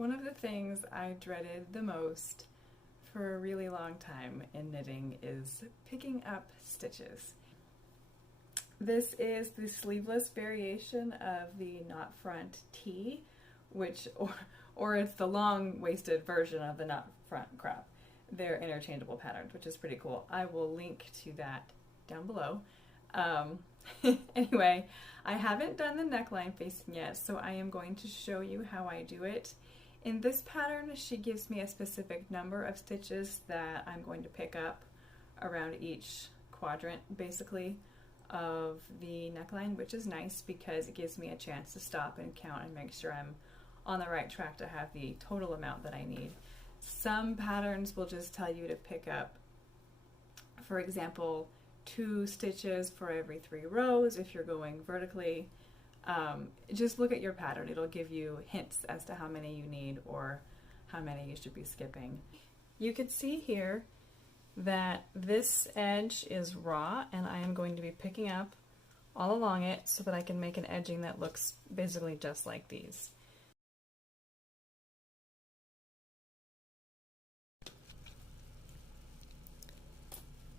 One of the things I dreaded the most for a really long time in knitting is picking up stitches. This is the sleeveless variation of the knot front tee, or it's the long-waisted version of the knot front crop. They're interchangeable patterns, which is pretty cool. I will link to that down below. Anyway, I haven't done the neckline facing yet, so I am going to show you how I do it. In this pattern, she gives me a specific number of stitches that I'm going to pick up around each quadrant, basically, of the neckline, which is nice because it gives me a chance to stop and count and make sure I'm on the right track to have the total amount that I need. Some patterns will just tell you to pick up, for example, 2 stitches for every 3 rows if you're going vertically. Just look at your pattern. It'll give you hints as to how many you need or how many you should be skipping. You can see here that this edge is raw, and I am going to be picking up all along it so that I can make an edging that looks basically just like these.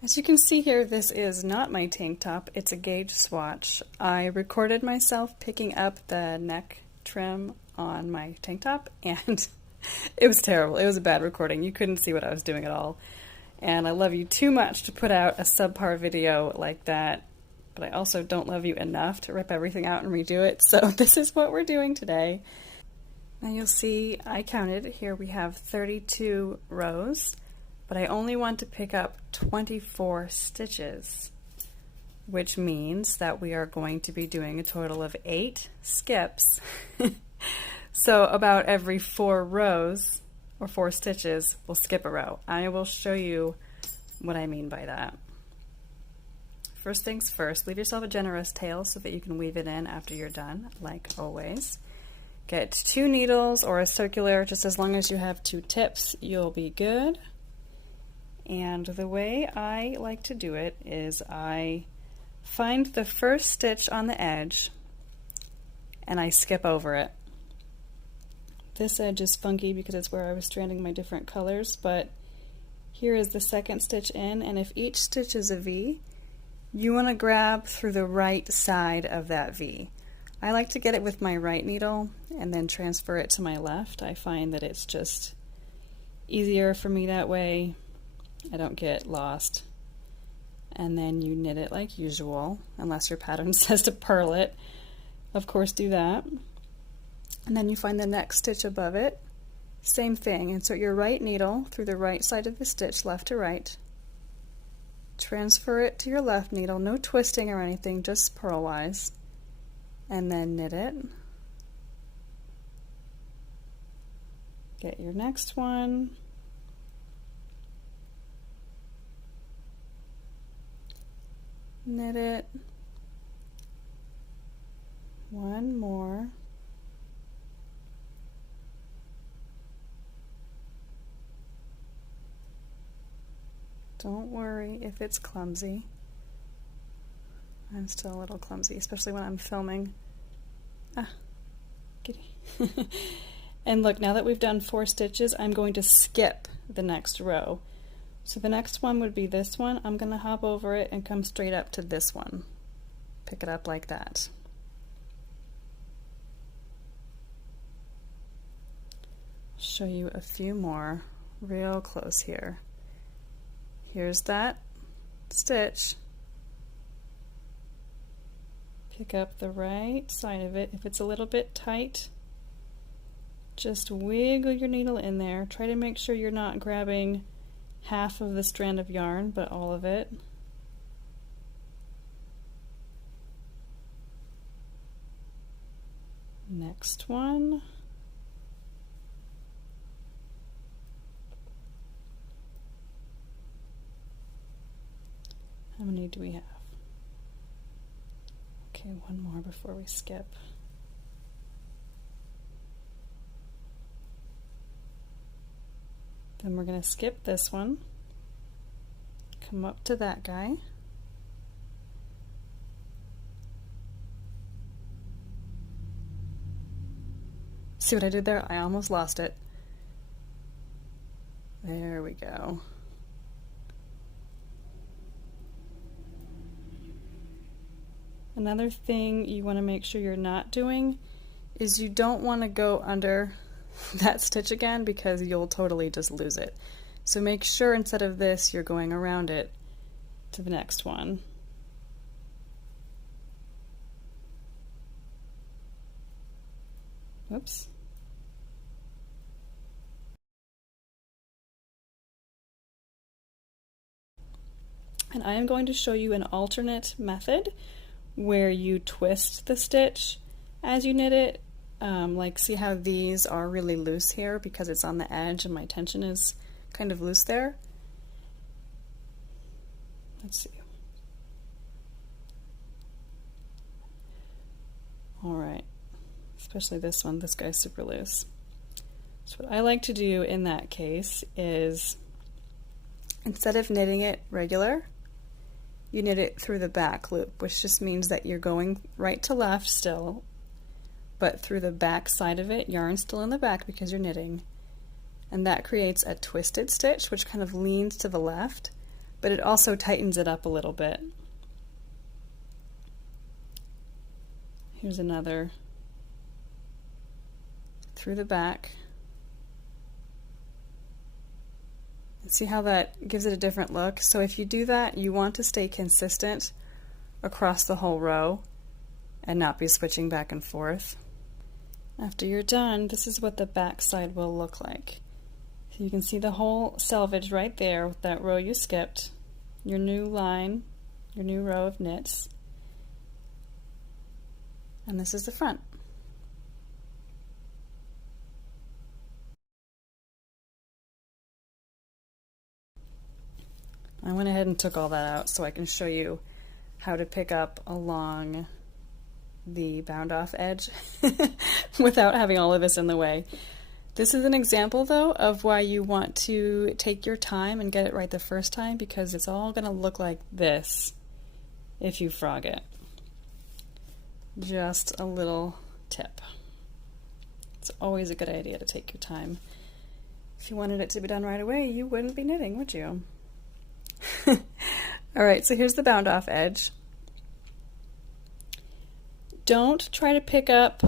As you can see here, this is not my tank top, it's a gauge swatch. I recorded myself picking up the neck trim on my tank top, and it was terrible. It was a bad recording. You couldn't see what I was doing at all. And I love you too much to put out a subpar video like that, but I also don't love you enough to rip everything out and redo it, so this is what we're doing today. Now you'll see I counted. Here we have 32 rows. But I only want to pick up 24 stitches, which means that we are going to be doing a total of 8 skips. So about every 4 rows or 4 stitches, we'll skip a row. I will show you what I mean by that. First things first, leave yourself a generous tail so that you can weave it in after you're done, like always. Get 2 needles or a circular, just as long as you have 2 tips, you'll be good. And the way I like to do it is I find the first stitch on the edge and I skip over it. This edge is funky because it's where I was stranding my different colors, but here is the second stitch in, and if each stitch is a V, you want to grab through the right side of that V. I like to get it with my right needle and then transfer it to my left. I find that it's just easier for me that way. I don't get lost. And then you knit it like usual, unless your pattern says to purl it. Of course, do that. And then you find the next stitch above it. Same thing. Insert your right needle through the right side of the stitch, left to right. Transfer it to your left needle, no twisting or anything, just purlwise. And then knit it. Get your next one. Knit it, one more, don't worry if it's clumsy. I'm still a little clumsy, especially when I'm filming. Giddy. And look, now that we've done 4 stitches, I'm going to skip the next row. So the next one would be this one. I'm going to hop over it and come straight up to this one. Pick it up like that. Show you a few more real close here. Here's that stitch. Pick up the right side of it. If it's a little bit tight, just wiggle your needle in there. Try to make sure you're not grabbing half of the strand of yarn, but all of it. Next one. How many do we have? Okay, one more before we skip. Then we're going to skip this one, come up to that guy, See what I did there? I almost lost it. There we go. Another thing you want to make sure you're not doing is you don't want to go under that stitch again because you'll totally just lose it. So make sure instead of this you're going around it to the next one. Whoops. And I am going to show you an alternate method where you twist the stitch as you knit it. Like see how these are really loose here because it's on the edge and my tension is kind of loose there. Let's see. All right, especially this one, this guy's super loose. So what I like to do in that case is instead of knitting it regular, you knit it through the back loop, which just means that you're going right to left still, but through the back side of it, yarn's still in the back because you're knitting, and that creates a twisted stitch which kind of leans to the left, but it also tightens it up a little bit. Here's another through the back. See how that gives it a different look? So if you do that, you want to stay consistent across the whole row and not be switching back and forth. After you're done, this is what the back side will look like. So you can see the whole selvage right there with that row you skipped, your new line, your new row of knits, and this is the front. I went ahead and took all that out so I can show you how to pick up along the bound off edge without having all of this in the way. This is an example though of why you want to take your time and get it right the first time, because it's all going to look like this if you frog it. Just a little tip. It's always a good idea to take your time. If you wanted it to be done right away, you wouldn't be knitting, would you? Alright, so here's the bound off edge. Don't try to pick up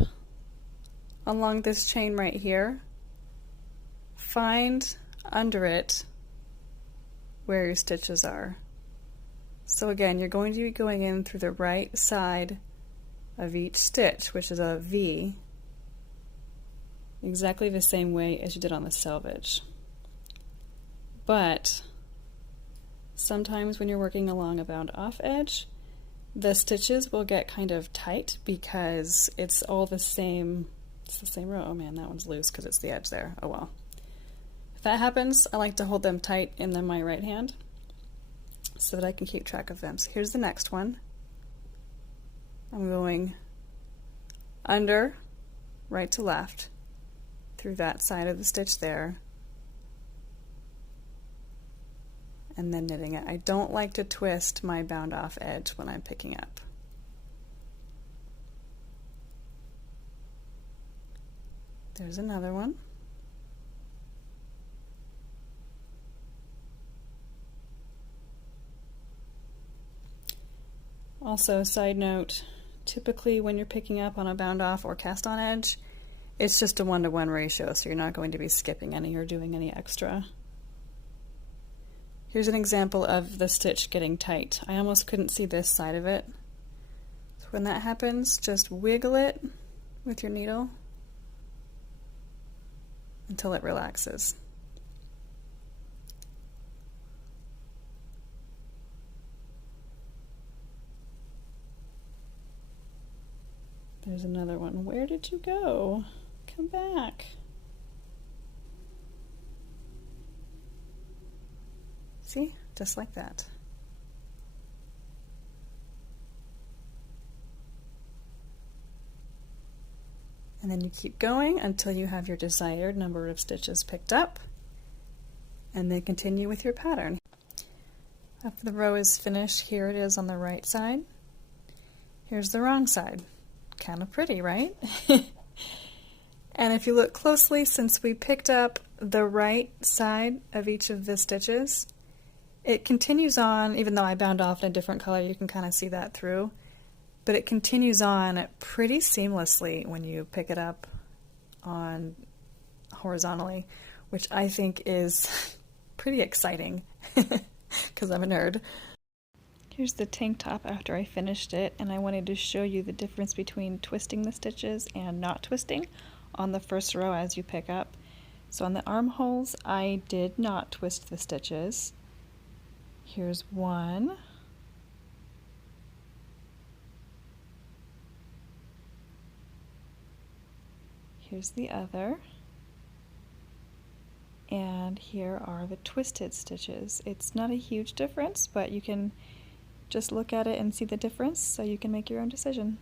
along this chain right here. Find under it where your stitches are. So again, you're going to be going in through the right side of each stitch, which is a V, exactly the same way as you did on the selvage. But sometimes when you're working along a bound off edge, the stitches will get kind of tight because it's all the same, it's the same row. Oh man, that one's loose because it's the edge there. Oh well. If that happens, I like to hold them tight in my right hand so that I can keep track of them. So here's the next one. I'm going under, right to left, through that side of the stitch there, and then knitting it. I don't like to twist my bound off edge when I'm picking up. There's another one. Also, side note, typically when you're picking up on a bound off or cast on edge, it's just a 1-to-1 ratio, so you're not going to be skipping any or doing any extra. Here's an example of the stitch getting tight. I almost couldn't see this side of it. So when that happens, just wiggle it with your needle until it relaxes. There's another one. Where did you go? Come back. See? Just like that. And then you keep going until you have your desired number of stitches picked up, and then continue with your pattern. After the row is finished, here it is on the right side. Here's the wrong side. Kind of pretty, right? And if you look closely, since we picked up the right side of each of the stitches, it continues on, even though I bound off in a different color, you can kind of see that through, but it continues on pretty seamlessly when you pick it up on horizontally, which I think is pretty exciting because I'm a nerd. Here's the tank top after I finished it, and I wanted to show you the difference between twisting the stitches and not twisting on the first row as you pick up. So on the armholes, I did not twist the stitches. Here's one. Here's the other. And here are the twisted stitches. It's not a huge difference, but you can just look at it and see the difference so you can make your own decision.